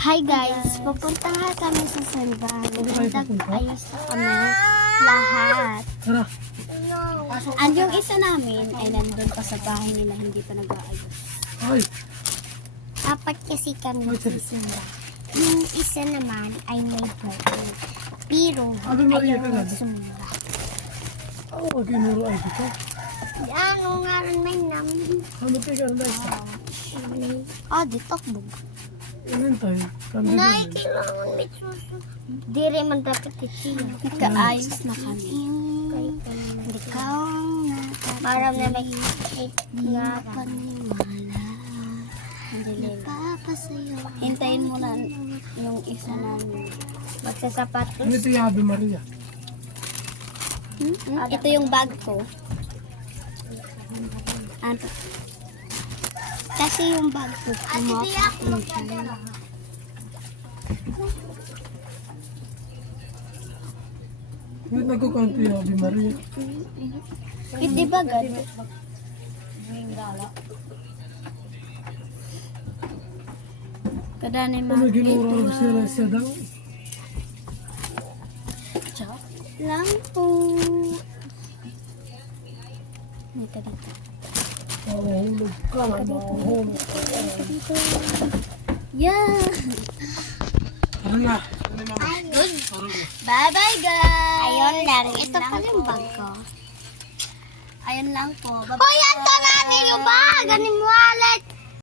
Hi guys, pupunta nga kami sa simbahan. Nag-ayos na kami lahat. Tara. And yung isa namin ay nandun pa sa bahay nila, hindi pa nag-aayos. Ay. Apat kasi kami sisimba. Yung isa naman ay may buhay. Pero Ave Maria ayaw ka lang. sumba. Oh, ginuro ay dito. Ano nga rin may namin? Ano kayo ka na isa? Dito bug. Ilan tayo? Kami na rin. kailangan may suso. Di rin man dapat iti. Nagkaayos na kami. Ikaw na. Parang na may nga paniwala. Hintayin mo na yung isa namin. Magsasapatos. Ano ito yung Ave Maria? Ito yung bag ko. Ano? Kasi yung bag ko, Bakit nagkukanto yung Ave Maria? Hindi ba gad? Kada ni Ano ginuro sila sa daw? lang po. Dito. Mahulog ka na, mahulog. Yeah. Ano na? Good. Bye-bye, guys. Ayun lang. Ito pala yung bag ko. Ayun lang po. Bye-bye. Hoy, yan ka namin yung bag. Ganin mo wallet.